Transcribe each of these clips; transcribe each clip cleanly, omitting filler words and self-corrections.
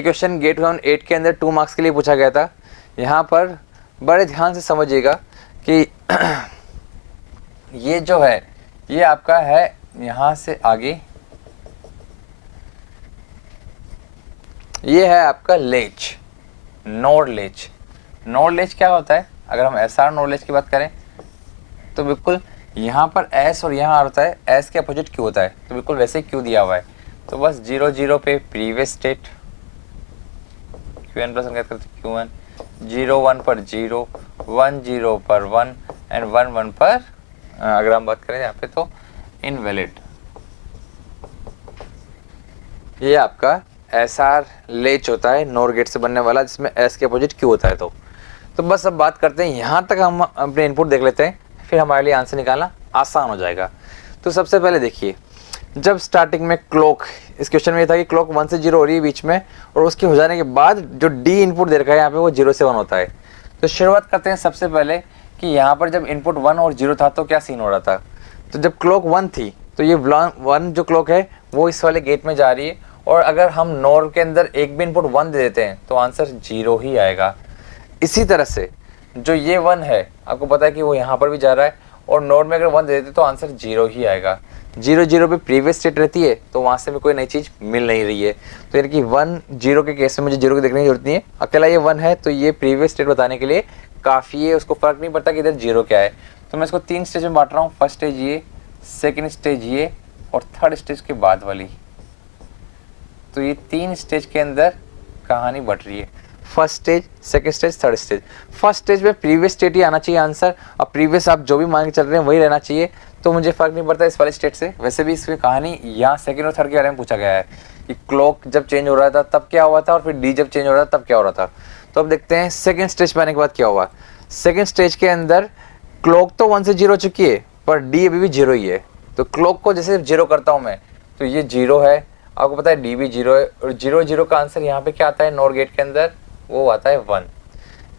ये question gate 8 के अंदर 2 मार्क्स के लिए पूछा गया था। यहाँ पर बड़े ध्यान से समझिएगा कि ये जो है ये आपका है यहाँ से आगे, ये है आपका latch, node latch. Node latch क्या होता है? अगर हम एसआर नोड लेच की बात करें तो बिल्कुल यहाँ पर एस और यहाँ होता है, एस के अपोजिट क्यू होता है, तो बिल्कुल वैसे ही क्यू दिया हुआ है। तो बस 0 0 पे previous state Qn plus Q1, 0 1 पर 0, 1 0 पर 1 एंड 1 1 पर अगर हम बात करें यहाँ पे तो इनवैलिड। ये आपका एसआर लेच होता है, नोर गेट से बनने वाला, जिसमें एस के अपोजिट क्यू होता है। तो बस अब बात करते हैं, यहाँ तक हम अपने इनपुट देख लेते हैं, फिर हमारे लिए आंसर निकालना आसान हो जाएगा। तो सबसे पहले देखिए, जब स्टार्टिंग में क्लॉक, इस क्वेश्चन में ये था कि क्लॉक 1 से 0 हो रही है बीच में, और उसके हो जाने के बाद जो डी इनपुट दे रखा है यहाँ पे वो 0 से 1 होता है। तो शुरुआत करते हैं सबसे पहले कि यहाँ पर जब इनपुट 1 और 0 था तो क्या सीन हो रहा था। तो जब क्लॉक 1 थी तो ये 1 जो क्लॉक है वो इस वाले गेट में जा रही है, और अगर हम नोर के अंदर एक भी इनपुट 1 दे देते हैं तो आंसर 0 ही आएगा। इसी तरह से जो ये 1 है, आपको पता है कि वो यहाँ पर भी जा रहा है, और नोड में अगर 1 दे देते तो आंसर 0 ही आएगा। 0 0 पे प्रीवियस स्टेट रहती है, तो वहाँ से भी कोई नई चीज़ मिल नहीं रही है। तो यानी कि 1 0 के केस में मुझे 0 को देखने की जरूरत नहीं है, अकेला ये 1 है तो ये प्रीवियस स्टेट बताने के लिए काफ़ी है, उसको फ़र्क नहीं पड़ता कि इधर 0 क्या है। तो मैं इसको 3 स्टेज में बांट रहा हूँ, फर्स्ट स्टेज ये, सेकेंड स्टेज ये, और थर्ड स्टेज के बाद वाली। तो ये 3 स्टेज के अंदर कहानी बढ़ रही है, first stage, second stage, third stage. First stage में प्रीवियस स्टेट ही आना चाहिए आंसर, और प्रीवियस आप जो भी मान के चल रहे हैं वही रहना चाहिए, तो मुझे फर्क नहीं पड़ता इस वाले स्टेट से। वैसे भी इसमें कहानी यहाँ सेकंड और थर्ड के बारे में पूछा गया है कि क्लॉक जब चेंज हो रहा था तब क्या हुआ था, और फिर डी जब चेंज हो रहा था तब क्या हो रहा था। तो अब देखते हैं सेकेंड स्टेज पे आने के बाद क्या हुआ। सेकेंड स्टेज के अंदर क्लॉक तो 1 से 0 हो चुकी है, पर डी अभी भी 0 ही है। तो क्लॉक को जैसे 0 करता हूँ मैं, तो ये 0 है, आपको पता है डी भी 0 है, और 0 0 का आंसर यहाँ पे क्या आता है नोर गेट के अंदर, वो आता है 1।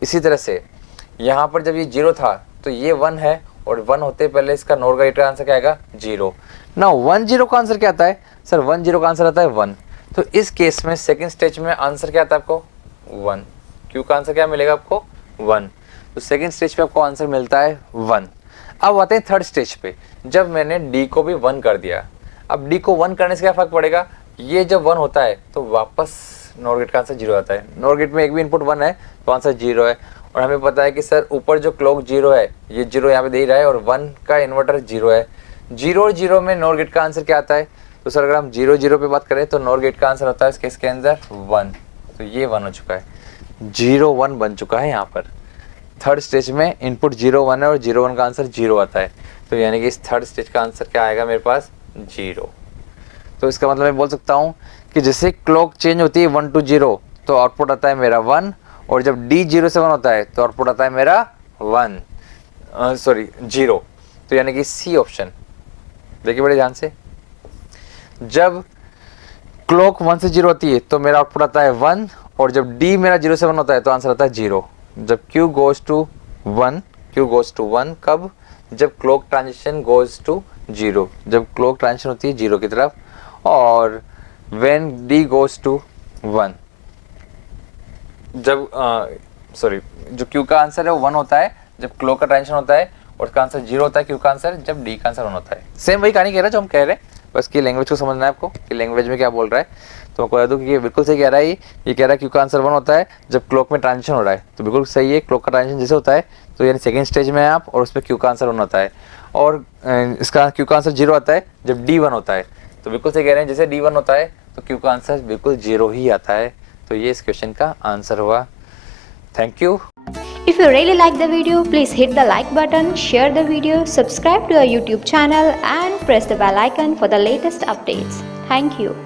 इसी तरह से यहाँ पर जब ये 0 था तो ये 1 है, और 1 होते पहले इसका नोर गेट का आंसर क्या आएगा 0। ना 1 0 का आंसर क्या आता है सर, 1 0 का आंसर आता है 1। तो इस केस में सेकंड स्टेज में आंसर क्या आता है आपको 1, क्यू का आंसर क्या मिलेगा आपको 1। तो सेकंड स्टेज पे आपको आंसर मिलता है 1। अब आते हैं थर्ड स्टेज पे, जब मैंने डी को भी 1 कर दिया। अब डी को 1 करने से क्या फर्क पड़ेगा, ये जब 1 होता है तो वापस नोर गेट का आंसर 0 आता है। नोर गेट में एक भी इनपुट 1 है तो आंसर 0 है, और हमें पता है कि सर ऊपर जो क्लॉक 0 है, ये 0 यहाँ पे दे ही रहा है, और 1 का इन्वर्टर 0 है। 0 और 0 में नोर गेट का आंसर क्या आता है, तो सर अगर हम 0 0 पे बात करें तो नोर गेट का आंसर होता है इस केस के अंदर 1। तो ये 1 हो चुका है, 0 1 बन चुका है यहाँ पर। थर्ड स्टेज में इनपुट 0 1 है, और 0 1 का आंसर 0 आता है, तो यानी कि इस थर्ड स्टेज का आंसर क्या आएगा मेरे पास 0। तो इसका मतलब मैं बोल सकता हूँ कि जैसे क्लॉक चेंज होती है 1 to 0 तो आउटपुट आता है मेरा 1, और जब डी 0 से 1 होता है तो आउटपुट आता है मेरा 0। तो यानी कि सी ऑप्शन। देखिए बड़े ध्यान से, जब क्लॉक 1 से 0 होती है तो मेरा आउटपुट आता है 1, और जब डी मेरा 0 से 1 होता है तो आंसर आता है 0। जब Q goes to 1 कब, जब क्लॉक ट्रांजिशन goes to 0, जब क्लॉक ट्रांजिशन होती है 0 की तरफ, और when D goes to 1, जब जो Q का आंसर है वो 1 होता है जब क्लॉक का ट्रांजिशन होता है, और उसका आंसर 0 होता है Q का आंसर जब D का आंसर 1 होता है। सेम वही कहानी कह रहा है जो हम कह रहे हैं, बस की लैंग्वेज को समझना है आपको कि लैंग्वेज में क्या बोल रहा है। तो आपको बता दूं कि ये बिल्कुल सही कह रहा है, ये कह रहा है Q का आंसर 1 होता है जब क्लॉक में ट्रांजिशन हो रहा है, तो बिल्कुल सही है। क्लॉक का ट्रांजिशन जैसे होता है तो यानी सेकंड स्टेज में है आप, और उसमें Q का आंसर 1 होता है, और इसका Q का आंसर 0 आता है जब D 1 होता है। तो बिल्कुल सही कह रहे हैं, जैसे D 1 होता है तो Q का आंसर बिल्कुल 0 ही आता है। तो ये इस क्वेश्चन का आंसर हुआ। Thank you. If you really like the video, please hit the like button, share the video, subscribe to our YouTube channel and press the bell icon for the latest updates. Thank you.